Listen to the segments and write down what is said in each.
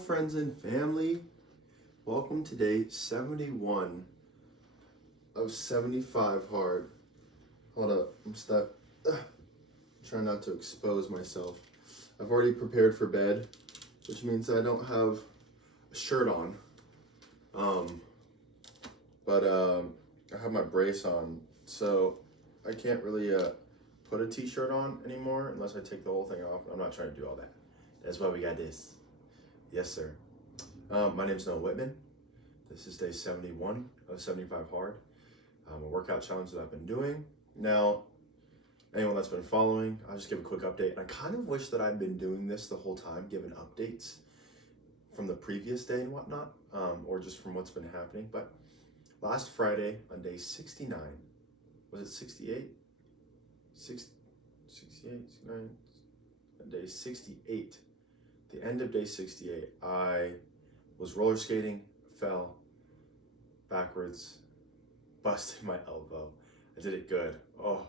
friends and family. Welcome to day 71 of 75 hard. Hold up, I'm stuck. Trying not to expose myself. I've already prepared for bed, which means I don't have a shirt on. But I have my brace on, so I can't really put a t-shirt on anymore unless I take the whole thing off. I'm not trying to do all that. That's why we got this. Yes, sir. My name's Whitman. This is day 71 of 75 hard. A workout challenge that I've been doing. Now, anyone that's been following, I'll just give a quick update. I kind of wish that I'd been doing this the whole time, giving updates from the previous day and whatnot, or just from what's been happening. But last Friday on day 69, was it 68? 68, 69, on day 68. The end of day 68, I was roller skating, fell backwards, busted my elbow. I did it good. Oh,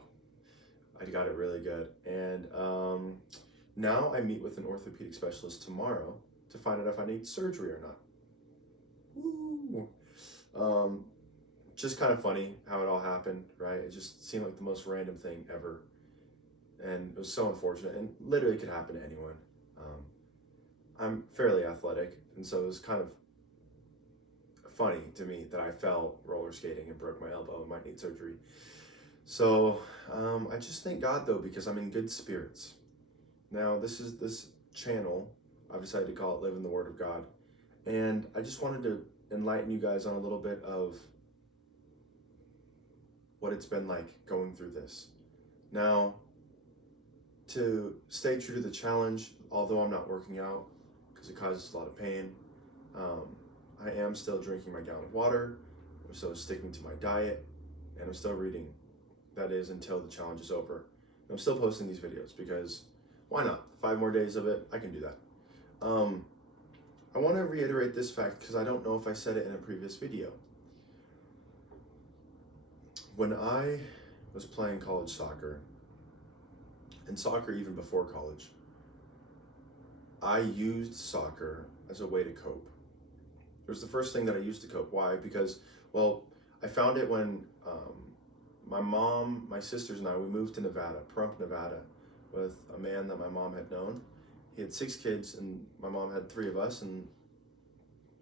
I got it really good. And now I meet with an orthopedic specialist tomorrow to find out if I need surgery or not. Woo! Just kind of funny how it all happened, right? It just seemed like the most random thing ever. And it was so unfortunate, and literally could happen to anyone. I'm fairly athletic, and so it was kind of funny to me that I fell roller skating and broke my elbow and might need surgery. So I just thank God though, because I'm in good spirits. Now this channel, I've decided to call it Live in the Word of God. And I just wanted to enlighten you guys on a little bit of what it's been like going through this. Now, to stay true to the challenge, although I'm not working out because it causes a lot of pain, I am still drinking my gallon of water, I'm still sticking to my diet, and I'm still reading. That is until the challenge is over. I'm still posting these videos because why not? 5 more days of it, I can do that. I want to reiterate this fact because I don't know if I said it in a previous video. When I was playing college soccer, and soccer even before college, I used soccer as a way to cope. It was the first thing that I used to cope. Why? Because, well, I found it when my mom, my sisters and I, we moved to Nevada, Pahrump, Nevada, with a man that my mom had known. He had 6 kids, and my mom had 3 of us, and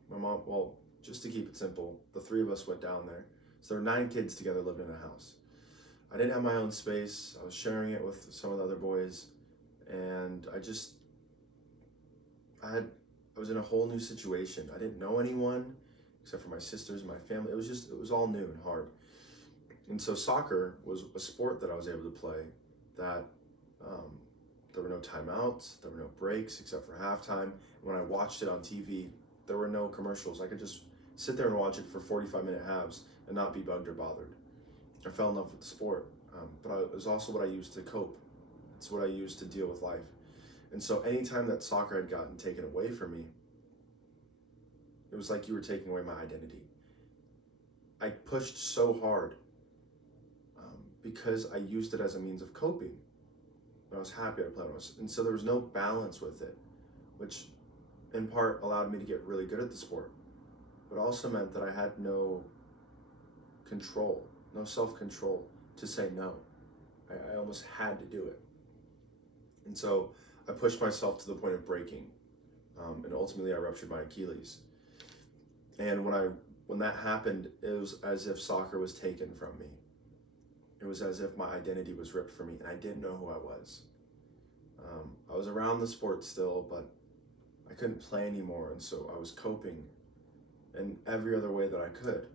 my mom, well, just to keep it simple, the 3 of us went down there. So there were 9 kids together living in a house. I didn't have my own space. I was sharing it with some of the other boys, and I was in a whole new situation. I didn't know anyone except for my sisters and my family. It was all new and hard. And so soccer was a sport that I was able to play that there were no timeouts, there were no breaks except for halftime. When I watched it on TV, there were no commercials. I could just sit there and watch it for 45-minute halves and not be bugged or bothered. I fell in love with the sport, but it was also what I used to cope. It's what I used to deal with life. And so anytime that soccer had gotten taken away from me, it was like you were taking away my identity. I pushed so hard because I used it as a means of coping. When I was happy, I played. And so there was no balance with it, which in part allowed me to get really good at the sport, but also meant that I had no control, no self-control to say no. I almost had to do it. And so I pushed myself to the point of breaking, and ultimately I ruptured my Achilles. And when that happened, it was as if soccer was taken from me. It was as if my identity was ripped from me, and I didn't know who I was. I was around the sport still, but I couldn't play anymore, and so I was coping in every other way that I could.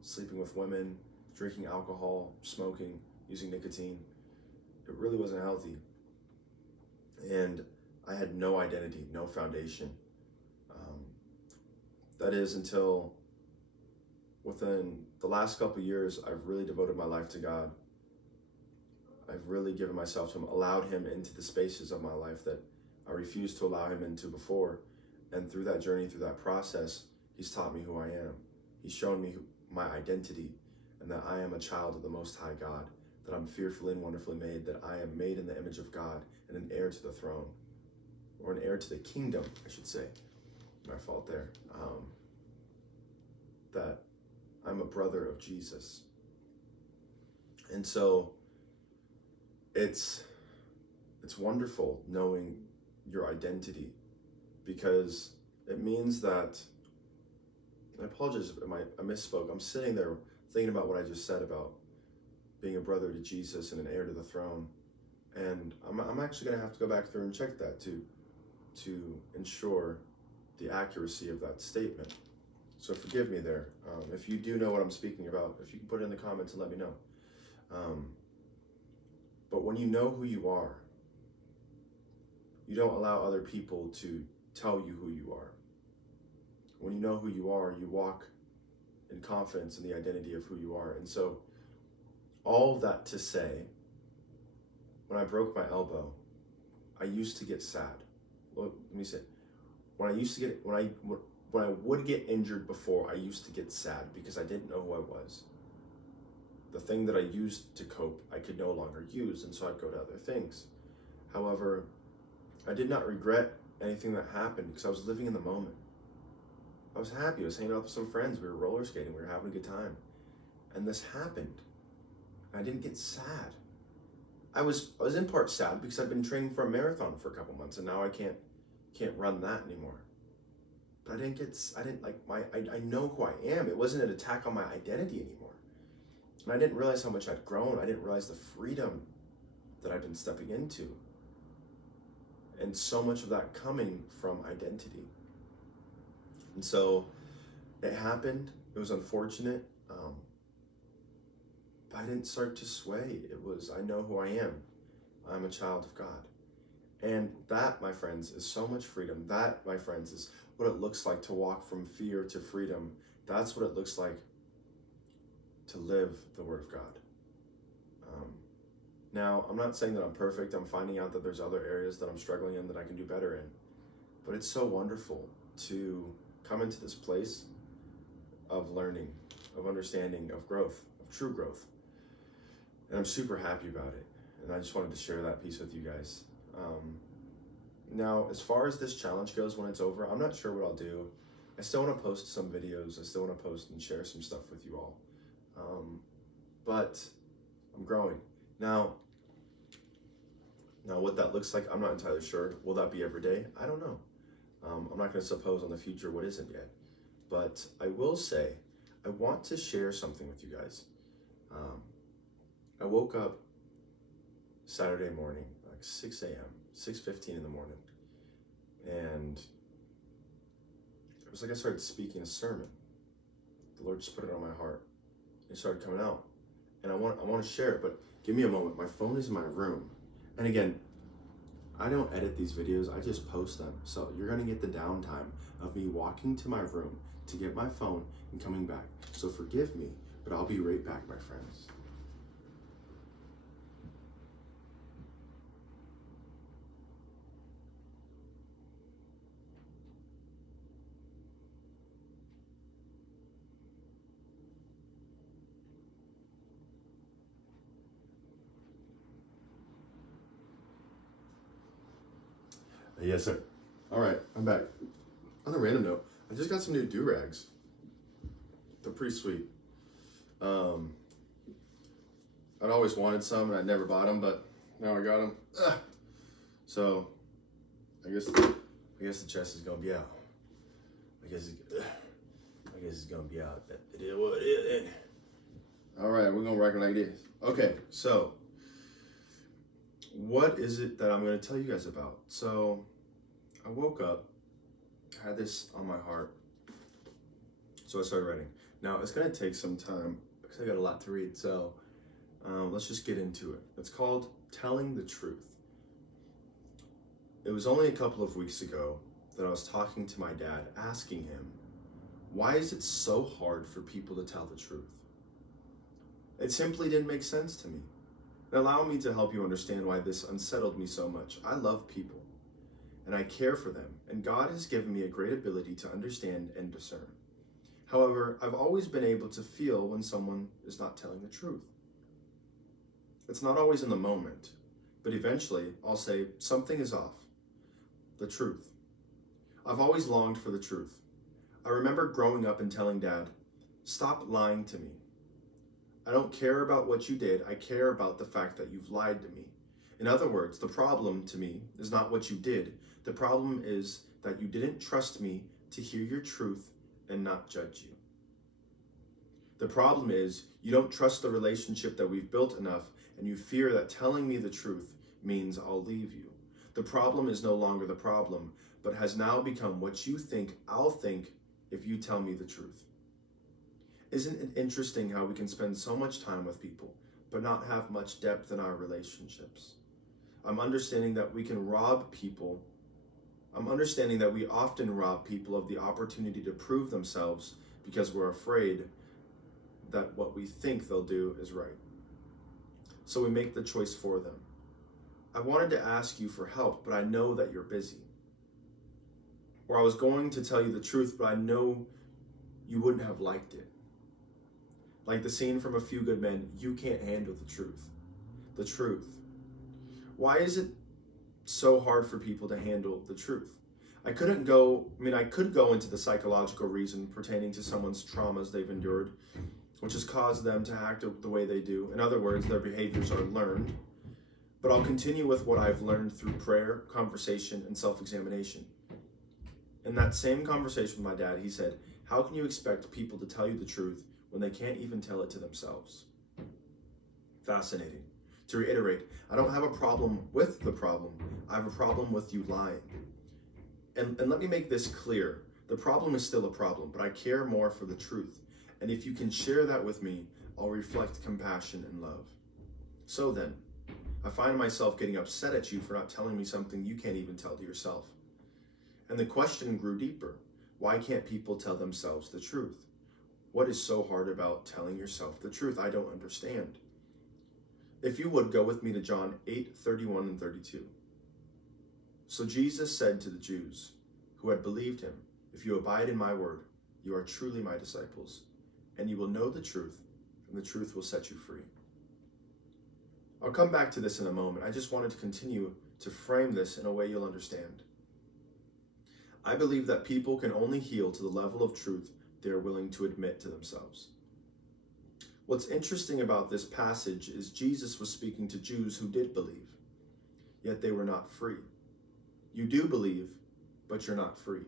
Sleeping with women, drinking alcohol, smoking, using nicotine. It really wasn't healthy. And I had no identity, no foundation. That is until within the last couple of years, I've really devoted my life to God. I've really given myself to Him, allowed Him into the spaces of my life that I refused to allow Him into before. And through that journey, through that process, He's taught me who I am. He's shown me my identity, and that I am a child of the Most High God, that I'm fearfully and wonderfully made, that I am made in the image of God and an heir to the throne. or an heir to the kingdom, I should say. My fault there. That I'm a brother of Jesus. And so it's wonderful knowing your identity, because it means that, I apologize if I misspoke. I'm sitting there thinking about what I just said about being a brother to Jesus and an heir to the throne. And I'm actually going to have to go back through and check that to ensure the accuracy of that statement. So forgive me there. If you do know what I'm speaking about, if you can put it in the comments and let me know. But when you know who you are, you don't allow other people to tell you who you are. When you know who you are, you walk in confidence in the identity of who you are. And so all that to say, when I broke my elbow, I used to get sad. Well, let me say, when I would get injured before, I used to get sad because I didn't know who I was. The thing that I used to cope, I could no longer use, and so I'd go to other things. However, I did not regret anything that happened because I was living in the moment. I was happy. I was hanging out with some friends. We were roller skating. We were having a good time. And this happened. I didn't get sad. I was in part sad because I've been training for a marathon for a couple months, and now I can't run that anymore. But I know who I am. It wasn't an attack on my identity anymore. And I didn't realize how much I'd grown. I didn't realize the freedom that I've been stepping into. And so much of that coming from identity. And so it happened. It was unfortunate. But I didn't start to sway. It was, I know who I am. I'm a child of God. And that, my friends, is so much freedom. That, my friends, is what it looks like to walk from fear to freedom. That's what it looks like to live the Word of God. Now, I'm not saying that I'm perfect. I'm finding out that there's other areas that I'm struggling in that I can do better in. But it's so wonderful to come into this place of learning, of understanding, of growth, of true growth. And I'm super happy about it. And I just wanted to share that piece with you guys. Now, as far as this challenge goes, when it's over, I'm not sure what I'll do. I still want to post some videos. I still want to post and share some stuff with you all. But I'm growing. Now what that looks like, I'm not entirely sure. Will that be every day? I don't know. I'm not going to suppose on the future what isn't yet. But I will say, I want to share something with you guys. I woke up Saturday morning, like 6 a.m., 6:15 in the morning. And it was like I started speaking a sermon. The Lord just put it on my heart. It started coming out. And I want to share it, but give me a moment. My phone is in my room. And again, I don't edit these videos, I just post them. So you're gonna get the downtime of me walking to my room to get my phone and coming back. So forgive me, but I'll be right back, my friends. Yes, sir. All right, I'm back. On a random note, I just got some new do-rags. They're pretty sweet. I'd always wanted some and I never bought them, but now I got them. So I guess the chest is gonna be out. I guess it's gonna be out. It is what it is. All right, we're gonna rock it like this. Okay, so what is it that I'm gonna tell you guys about? So I woke up, had this on my heart, so I started writing. Now it's gonna take some time because I got a lot to read, so let's just get into it. It's called Telling the Truth. It was only a couple of weeks ago that I was talking to my dad, asking him, why is it so hard for people to tell the truth? It simply didn't make sense to me. Allow me to help you understand why this unsettled me so much. I love people, and I care for them, and God has given me a great ability to understand and discern. However, I've always been able to feel when someone is not telling the truth. It's not always in the moment, but eventually I'll say something is off. the truth. I've always longed for the truth. I remember growing up and telling Dad, "Stop lying to me. I don't care about what you did. I care about the fact that you've lied to me." In other words, the problem to me is not what you did. The problem is that you didn't trust me to hear your truth and not judge you. The problem is you don't trust the relationship that we've built enough, and you fear that telling me the truth means I'll leave you. The problem is no longer the problem, but has now become what you think I'll think if you tell me the truth. Isn't it interesting how we can spend so much time with people, but not have much depth in our relationships? I'm understanding that we often rob people of the opportunity to prove themselves because we're afraid that what we think they'll do is right. So we make the choice for them. I wanted to ask you for help, but I know that you're busy. Or I was going to tell you the truth, but I know you wouldn't have liked it. Like the scene from A Few Good Men, you can't handle the truth. The truth. Why is it so hard for people to handle the truth? I could go into the psychological reason pertaining to someone's traumas they've endured, which has caused them to act the way they do. In other words, their behaviors are learned. But I'll continue with what I've learned through prayer, conversation, and self-examination. In that same conversation with my dad, he said, "How can you expect people to tell you the truth when they can't even tell it to themselves?" Fascinating. To reiterate, I don't have a problem with the problem. I have a problem with you lying. And let me make this clear. The problem is still a problem, but I care more for the truth. And if you can share that with me, I'll reflect compassion and love. So then, I find myself getting upset at you for not telling me something you can't even tell to yourself. And the question grew deeper. Why can't people tell themselves the truth? What is so hard about telling yourself the truth? I don't understand. If you would, go with me to John 8:31 and 32. So Jesus said to the Jews who had believed him, "If you abide in my word, you are truly my disciples, and you will know the truth, and the truth will set you free." I'll come back to this in a moment. I just wanted to continue to frame this in a way you'll understand. I believe that people can only heal to the level of truth they are willing to admit to themselves. What's interesting about this passage is Jesus was speaking to Jews who did believe, yet they were not free. You do believe, but you're not free.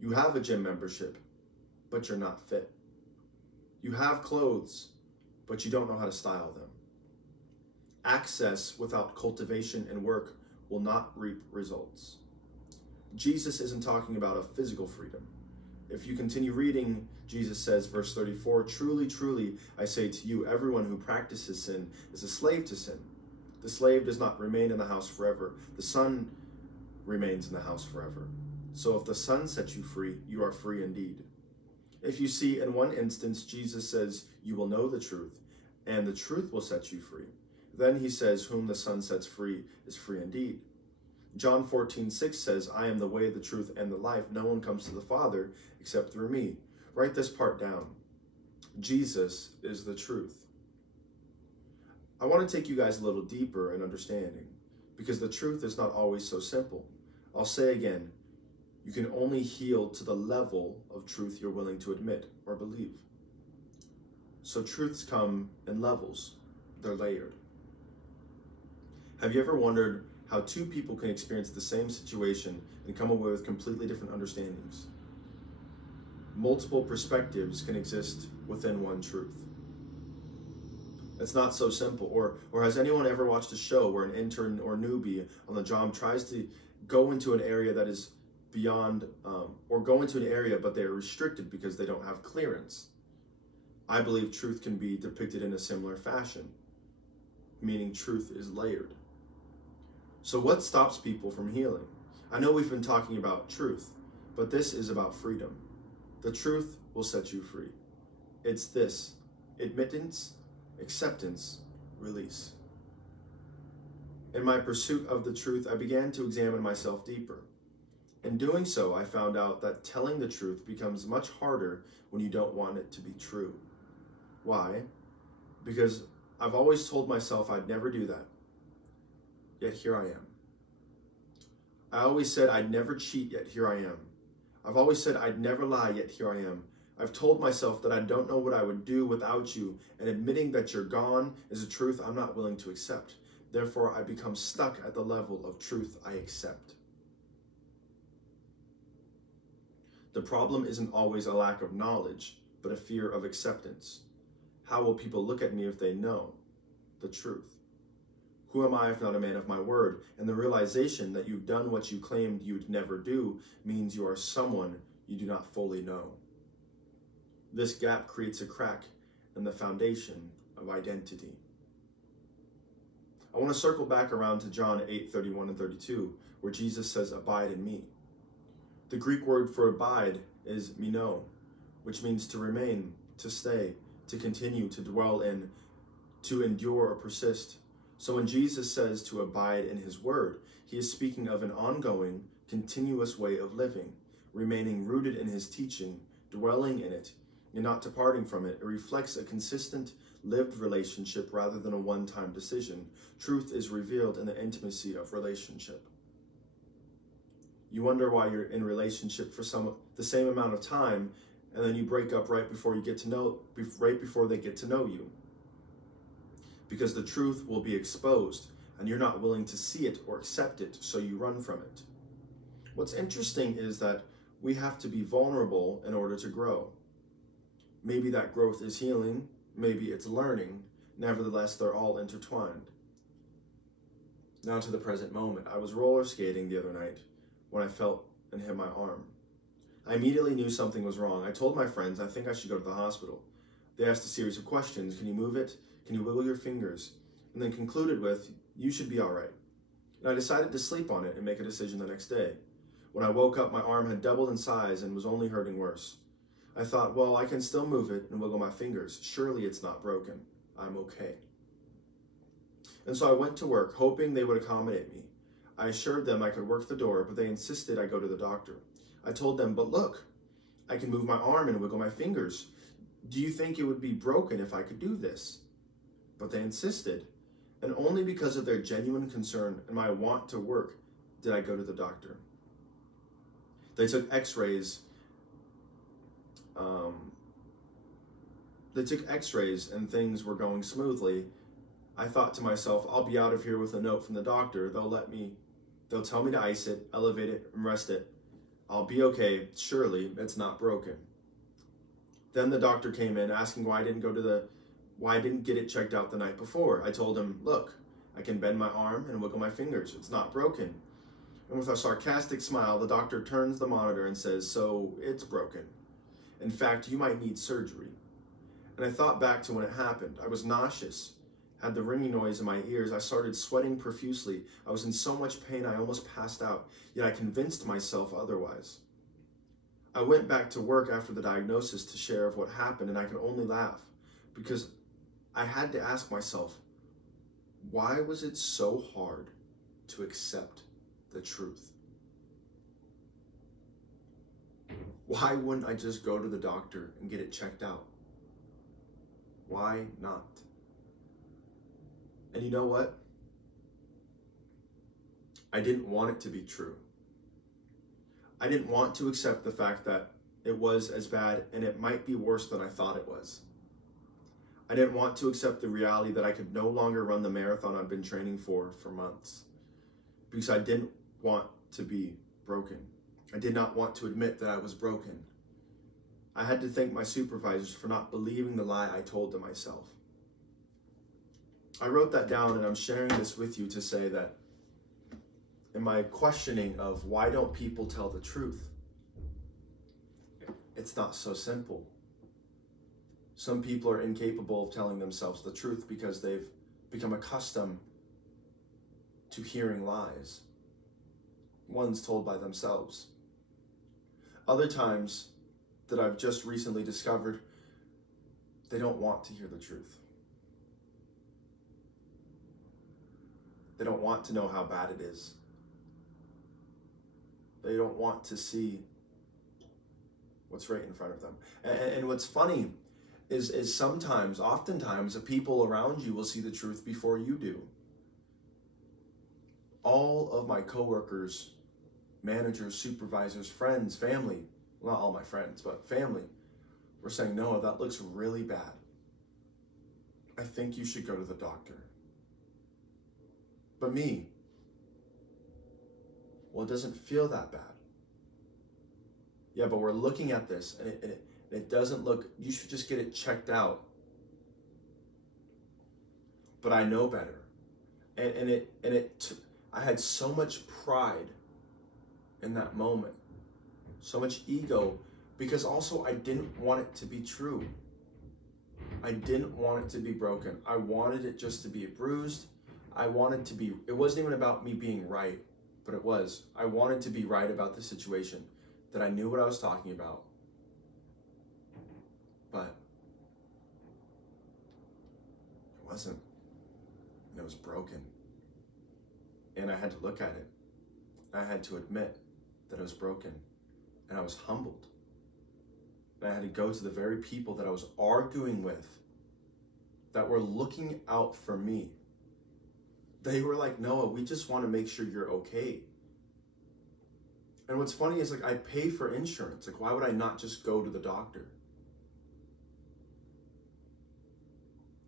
You have a gym membership, but you're not fit. You have clothes, but you don't know how to style them. Access without cultivation and work will not reap results. Jesus isn't talking about a physical freedom. If you continue reading, Jesus says, verse 34, "Truly, truly, I say to you, everyone who practices sin is a slave to sin. The slave does not remain in the house forever. The son remains in the house forever. So if the Son sets you free, you are free indeed." If you see, in one instance, Jesus says, "You will know the truth, and the truth will set you free." Then he says, "Whom the Son sets free is free indeed." John 14:6 says, "I am the way, the truth, and the life. No one comes to the Father except through me." Write this part down. Jesus is the truth. I want to take you guys a little deeper in understanding, because the truth is not always so simple. I'll say again, you can only heal to the level of truth you're willing to admit or believe. So truths come in levels. They're layered. Have you ever wondered how two people can experience the same situation and come away with completely different understandings? Multiple perspectives can exist within one truth. It's not so simple. Or has anyone ever watched a show where an intern or newbie on the job tries to go into an area that is beyond, or go into an area but they are restricted because they don't have clearance? I believe truth can be depicted in a similar fashion, meaning truth is layered. So what stops people from healing? I know we've been talking about truth, but this is about freedom. The truth will set you free. It's this: admittance, acceptance, release. In my pursuit of the truth, I began to examine myself deeper. In doing so, I found out that telling the truth becomes much harder when you don't want it to be true. Why? Because I've always told myself I'd never do that. Yet here I am. I always said I'd never cheat, yet here I am. I've always said I'd never lie, yet here I am. I've told myself that I don't know what I would do without you, and admitting that you're gone is a truth I'm not willing to accept. Therefore, I become stuck at the level of truth I accept. The problem isn't always a lack of knowledge, but a fear of acceptance. How will people look at me if they know the truth? Who am I if not a man of my word? And the realization that you've done what you claimed you'd never do means you are someone you do not fully know. This gap creates a crack in the foundation of identity. I want to circle back around to John 8:31 and 32, where Jesus says, "Abide in me." The Greek word for abide is meno, which means to remain, to stay, to continue, to dwell in, to endure or persist. So when Jesus says to abide in his word, he is speaking of an ongoing, continuous way of living, remaining rooted in his teaching, dwelling in it, and not departing from it. It reflects a consistent, lived relationship rather than a one-time decision. Truth is revealed in the intimacy of relationship. You wonder why you're in a relationship for the same amount of time, and then you break up right before they get to know you. Because the truth will be exposed, and you're not willing to see it or accept it, so you run from it. What's interesting is that we have to be vulnerable in order to grow. Maybe that growth is healing, maybe it's learning. Nevertheless, they're all intertwined. Now to the present moment. I was roller skating the other night when I felt and hit my arm. I immediately knew something was wrong. I told my friends I think I should go to the hospital. They asked a series of questions. Can you move it? Can you wiggle your fingers? And then concluded with, you should be all right. And I decided to sleep on it and make a decision the next day. When I woke up, my arm had doubled in size and was only hurting worse. I thought, well, I can still move it and wiggle my fingers. Surely it's not broken. I'm okay. And so I went to work, hoping they would accommodate me. I assured them I could work the door, but they insisted I go to the doctor. I told them, but look, I can move my arm and wiggle my fingers. Do you think it would be broken if I could do this? But they insisted, and only because of their genuine concern and my want to work did I go to the doctor. They took x-rays. And things were going smoothly. I thought to myself, I'll be out of here with a note from the doctor. They'll tell me to ice it, elevate it, and rest it. I'll be okay. Surely it's not broken. Then the doctor came in asking why I didn't get it checked out the night before. I told him, look, I can bend my arm and wiggle my fingers. It's not broken. And with a sarcastic smile, the doctor turns the monitor and says, so it's broken. In fact, you might need surgery. And I thought back to when it happened. I was nauseous, had the ringing noise in my ears. I started sweating profusely. I was in so much pain I almost passed out, yet I convinced myself otherwise. I went back to work after the diagnosis to share of what happened, and I could only laugh because I had to ask myself, why was it so hard to accept the truth? Why wouldn't I just go to the doctor and get it checked out? Why not? And you know what? I didn't want it to be true. I didn't want to accept the fact that it was as bad and it might be worse than I thought it was. I didn't want to accept the reality that I could no longer run the marathon I'd been training for months because I didn't want to be broken. I did not want to admit that I was broken. I had to thank my supervisors for not believing the lie I told to myself. I wrote that down and I'm sharing this with you to say that in my questioning of why don't people tell the truth, it's not so simple. Some people are incapable of telling themselves the truth because they've become accustomed to hearing lies, ones told by themselves. Other times that I've just recently discovered, they don't want to hear the truth. They don't want to know how bad it is. They don't want to see what's right in front of them. And what's funny is oftentimes, the people around you will see the truth before you do. All of my coworkers managers, supervisors, friends, family, well, not all my friends, but family, were saying, Noah, that looks really bad. I think you should go to the doctor. But me, well, it doesn't feel that bad. Yeah, but we're looking at this and it doesn't look, you should just get it checked out. But I know better. I had so much pride in that moment, so much ego, because also I didn't want it to be true. I didn't want it to be broken. I wanted it just to be bruised. It wasn't even about me being right, but it was. I wanted to be right about the situation, that I knew what I was talking about. But it wasn't. And it was broken. And I had to look at it. I had to admit that it was broken. And I was humbled. And I had to go to the very people that I was arguing with, that were looking out for me. They were like, Noah, we just want to make sure you're okay. And what's funny is, like, I pay for insurance. Like, why would I not just go to the doctor?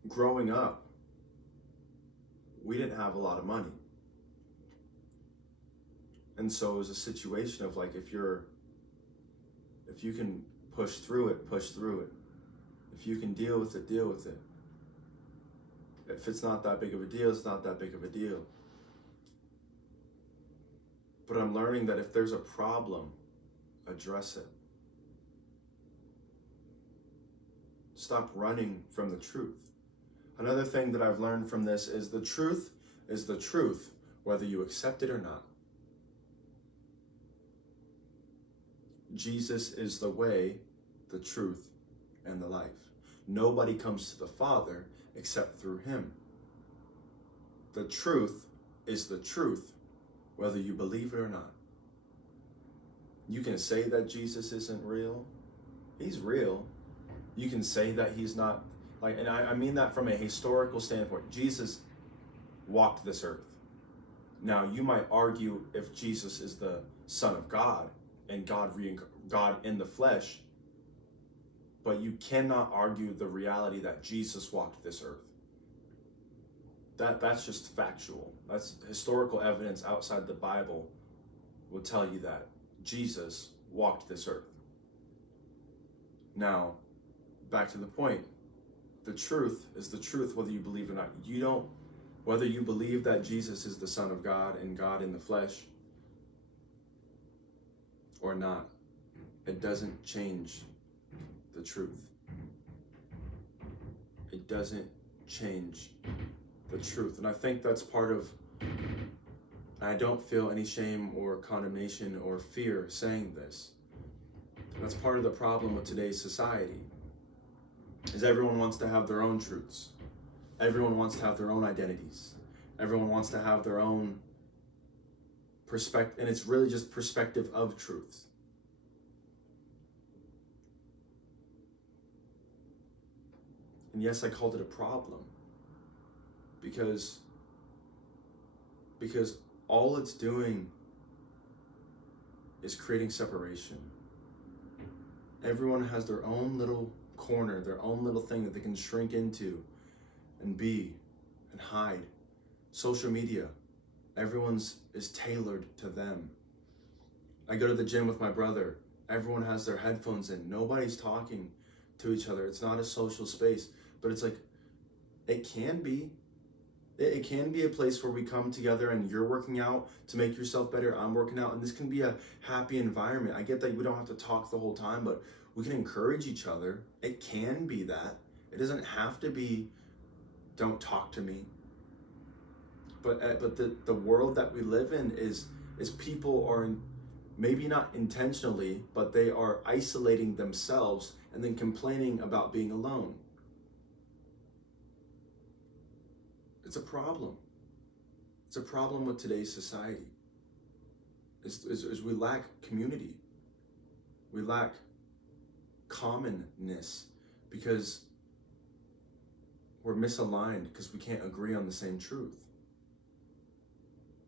Growing up, we didn't have a lot of money. And so it was a situation of, like, if you can push through it, push through it. If you can deal with it, deal with it. If it's not that big of a deal, it's not that big of a deal. But I'm learning that if there's a problem, address it. Stop running from the truth. Another thing that I've learned from this is the truth is the truth, whether you accept it or not. Jesus is the way, the truth, and the life. Nobody comes to the Father except through him. The truth is the truth, whether you believe it or not. You can say that Jesus isn't real. He's real. You can say that he's not, like, and I mean that from a historical standpoint. Jesus walked this earth. Now, you might argue if Jesus is the Son of God and God in the flesh, but you cannot argue the reality that Jesus walked this earth. That's just factual. That's historical evidence outside the Bible will tell you that Jesus walked this earth. Now, back to the point. The truth is the truth, whether you believe it or not. Whether you believe that Jesus is the Son of God and God in the flesh or not, it doesn't change the truth. It doesn't change the truth. And I think that's part of, I don't feel any shame or condemnation or fear saying this. That's part of the problem with today's society, is everyone wants to have their own truths. Everyone wants to have their own identities. Everyone wants to have their own perspective, and it's really just perspective of truths. And yes, I called it a problem because all it's doing is creating separation. Everyone has their own little corner, their own little thing that they can shrink into and be and hide. Social media, everyone's is tailored to them. I go to the gym with my brother. Everyone has their headphones in. Nobody's talking to each other. It's not a social space, but it's like, it can be. It can be a place where we come together and you're working out to make yourself better. I'm working out, and this can be a happy environment. I get that we don't have to talk the whole time, but we can encourage each other. It can be that. It doesn't have to be, don't talk to me. But the world that we live in is people are maybe not intentionally, but they are isolating themselves and then complaining about being alone. It's a problem. It's a problem with today's society. Is we lack community. We lack commonness because we're misaligned, because we can't agree on the same truth.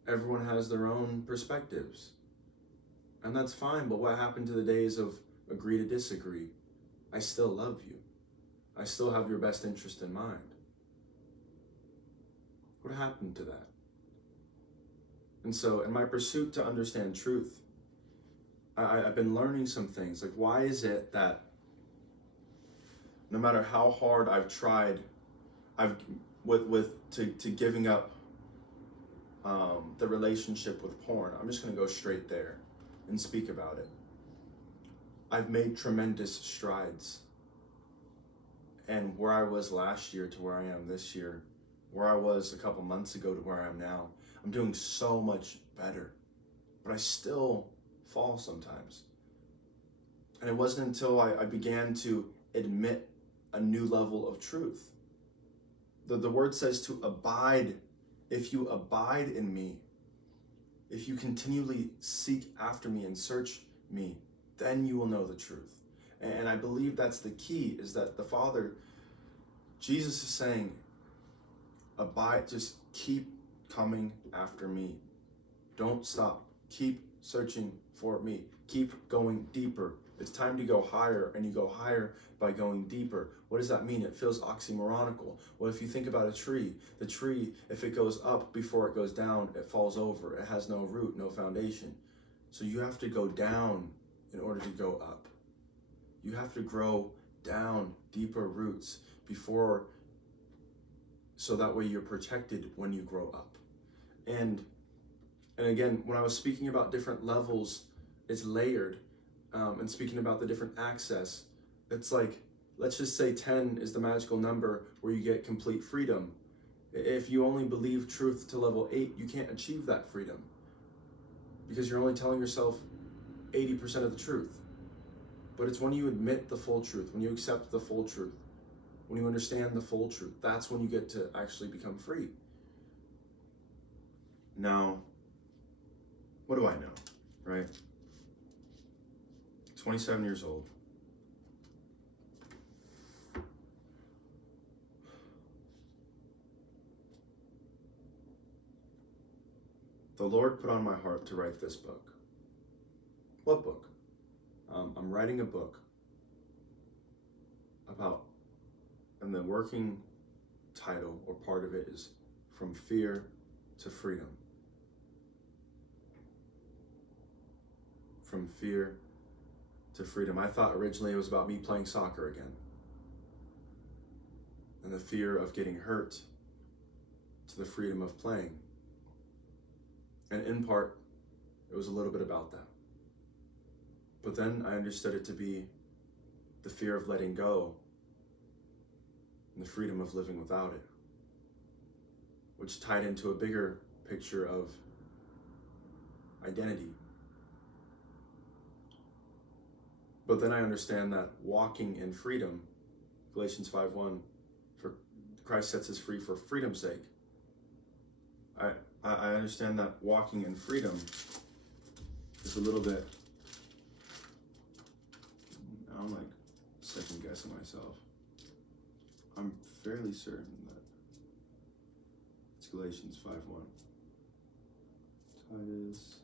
Everyone has their own perspectives. And that's fine, but what happened to the days of agree to disagree? I still love you. I still have your best interest in mind. What happened to that? And so in my pursuit to understand truth, I've been learning some things. Like, why is it that no matter how hard I've tried, to giving up the relationship with porn, I'm just going to go straight there and speak about it. I've made tremendous strides. And where I was last year to where I am this year, where I was a couple months ago to where I am now, I'm doing so much better. But I still fall sometimes. And it wasn't until I began to admit a new level of truth. The word says to abide. If you abide in me, if you continually seek after me and search me, then you will know the truth. And I believe that's the key, is that the Father, Jesus is saying, abide, just keep coming after me. Don't stop. Keep searching for me. Keep going deeper. It's time to go higher, and you go higher by going deeper. What does that mean? It feels oxymoronical. Well, if you think about a tree, the tree, if it goes up before it goes down, it falls over. It has no root, no foundation. So you have to go down in order to go up. You have to grow down deeper roots before, so that way you're protected when you grow up. And again, when I was speaking about different levels, it's layered. And speaking about the different access, it's like, let's just say 10 is the magical number where you get complete freedom. If you only believe truth to level 8, you can't achieve that freedom, because you're only telling yourself 80% of the truth. But it's when you admit the full truth, when you accept the full truth, when you understand the full truth, that's when you get to actually become free. Now, what do I know, right? 27 years old. The Lord put on my heart to write this book. What book? I'm writing a book about, and the working title or part of it is From Fear to Freedom. From fear to freedom. I thought originally it was about me playing soccer again, and the fear of getting hurt to the freedom of playing. And in part, it was a little bit about that. But then I understood it to be the fear of letting go and the freedom of living without it, which tied into a bigger picture of identity. But then I understand that walking in freedom, Galatians 5:1, for Christ sets us free for freedom's sake. I understand that walking in freedom is a little bit, I'm like second guessing myself. I'm fairly certain that it's Galatians 5:1. Titus,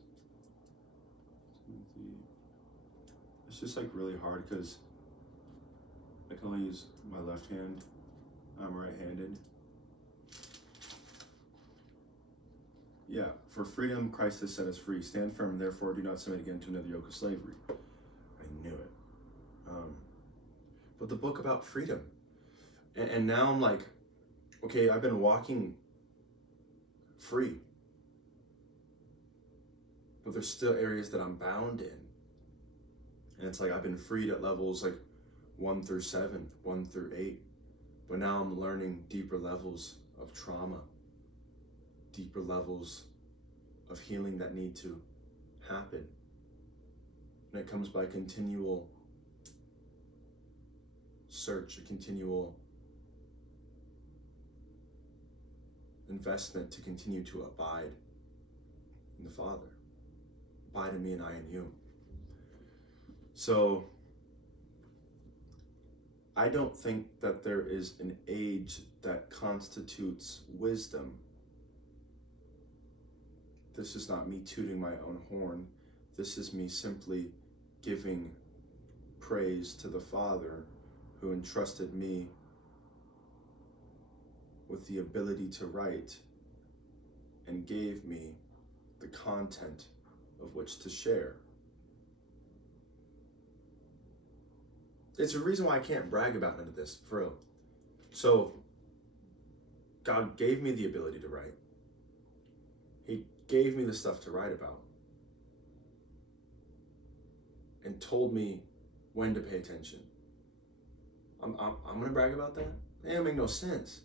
Timothy. It's just like really hard because I can only use my left hand. I'm right-handed. Yeah, for freedom, Christ has set us free. Stand firm, therefore do not submit again to another yoke of slavery. I knew it. But the book about freedom. And now I'm like, okay, I've been walking free, but there's still areas that I'm bound in. And it's like I've been freed at levels like 1 through 7, 1 through 8. But now I'm learning deeper levels of trauma, deeper levels of healing that need to happen. And it comes by continual search, a continual investment to continue to abide in the Father. Abide in me and I in you. So I don't think that there is an age that constitutes wisdom. This is not me tooting my own horn. This is me simply giving praise to the Father who entrusted me with the ability to write and gave me the content of which to share. It's a reason why I can't brag about none of this, for real. So, God gave me the ability to write. He gave me the stuff to write about. And told me when to pay attention. I'm gonna brag about that? That doesn't make no sense.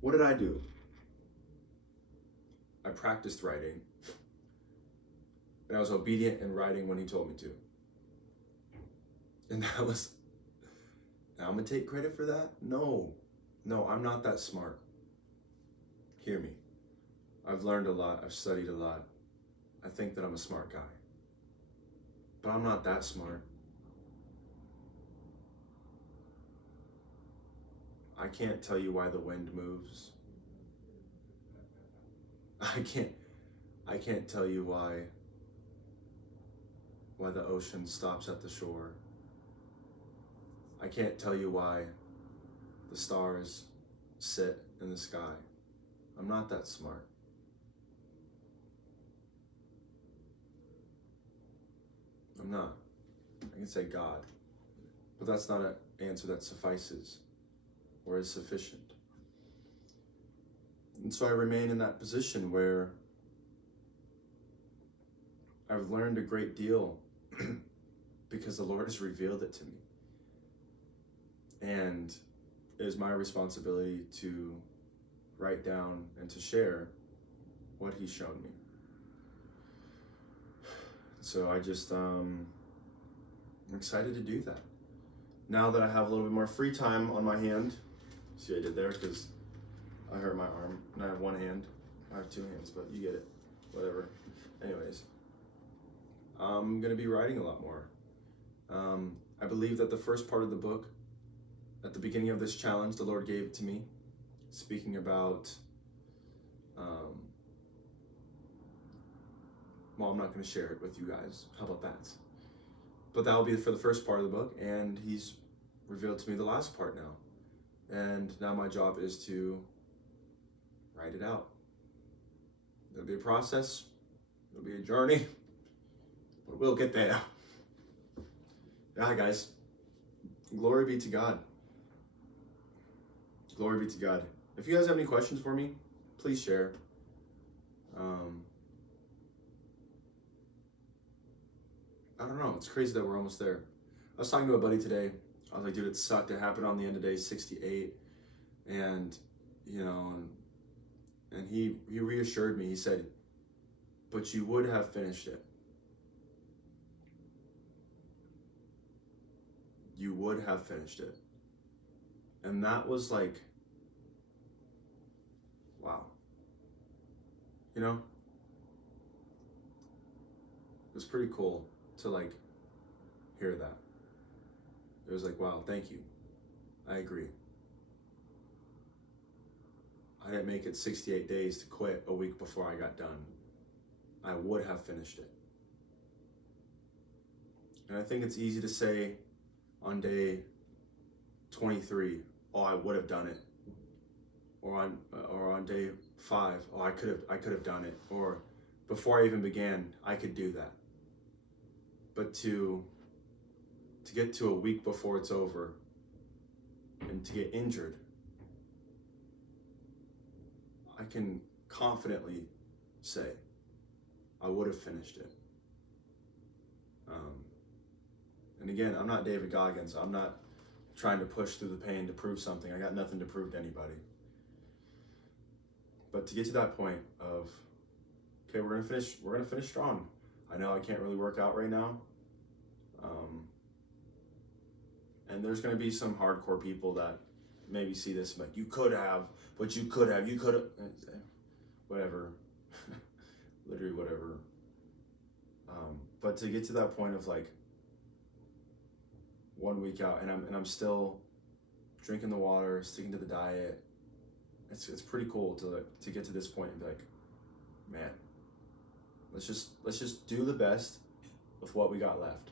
What did I do? I practiced writing. And I was obedient in writing when he told me to. And now I'm gonna take credit for that? No, I'm not that smart. Hear me. I've learned a lot, I've studied a lot. I think that I'm a smart guy. But I'm not that smart. I can't tell you why the wind moves. I can't tell you why the ocean stops at the shore. I can't tell you why the stars sit in the sky. I'm not that smart. I'm not. I can say God, but that's not an answer that suffices or is sufficient. And so I remain in that position where I've learned a great deal because the Lord has revealed it to me. And it is my responsibility to write down and to share what He's shown me. So I just, I'm excited to do that. Now that I have a little bit more free time on my hand, see what I did there? Because I hurt my arm and I have one hand. I have two hands, but you get it. Whatever. Anyways, I'm going to be writing a lot more. I believe that the first part of the book, at the beginning of this challenge, the Lord gave it to me, speaking about, well, I'm not going to share it with you guys. How about that? But that will be for the first part of the book, and He's revealed to me the last part now. And now my job is to write it out. It'll be a process, it'll be a journey, but we'll get there. Yeah, guys, glory be to God. Glory be to God. If you guys have any questions for me, please share. I don't know. It's crazy that we're almost there. I was talking to a buddy today. I was like, dude, it sucked. It happened on the end of day 68. And, you know, and he reassured me. He said, but you would have finished it. You would have finished it. And that was like, wow. You know? It was pretty cool to like hear that. It was like, wow, thank you. I agree. I didn't make it 68 days to quit a week before I got done. I would have finished it. And I think it's easy to say on day 23, oh, I would have done it. Or on day 5, oh, I could have done it. Or before I even began, I could do that. But to get to a week before it's over and to get injured, I can confidently say I would have finished it. And again, I'm not David Goggins. I'm not trying to push through the pain to prove something. I got nothing to prove to anybody. But to get to that point of, okay, we're gonna finish strong. I know I can't really work out right now. And there's gonna be some hardcore people that maybe see this like, you could have, whatever, literally whatever. But to get to that point of like 1 week out and I'm still drinking the water, sticking to the diet, it's pretty cool to get to this point and be like, man, let's just do the best with what we got left.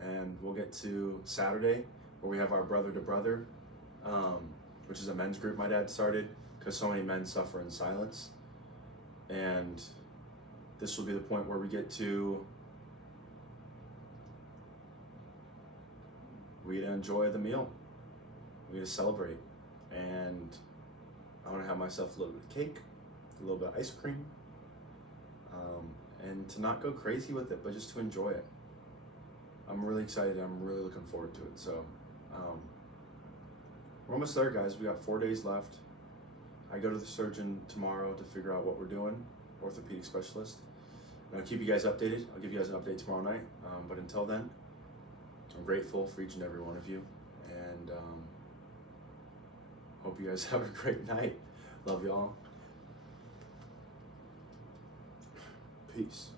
And we'll get to Saturday where we have our brother to brother, which is a men's group my dad started because so many men suffer in silence. And this will be the point where we get to enjoy the meal. We get to celebrate. And I want to have myself a little bit of cake, a little bit of ice cream, and to not go crazy with it, but just to enjoy it. I'm really excited. I'm really looking forward to it. So we're almost there, guys. We got 4 days left. I go to the surgeon tomorrow to figure out what we're doing, orthopedic specialist. And I'll keep you guys updated. I'll give you guys an update tomorrow night. But until then, I'm grateful for each and every one of you. And hope you guys have a great night. Love y'all. Peace.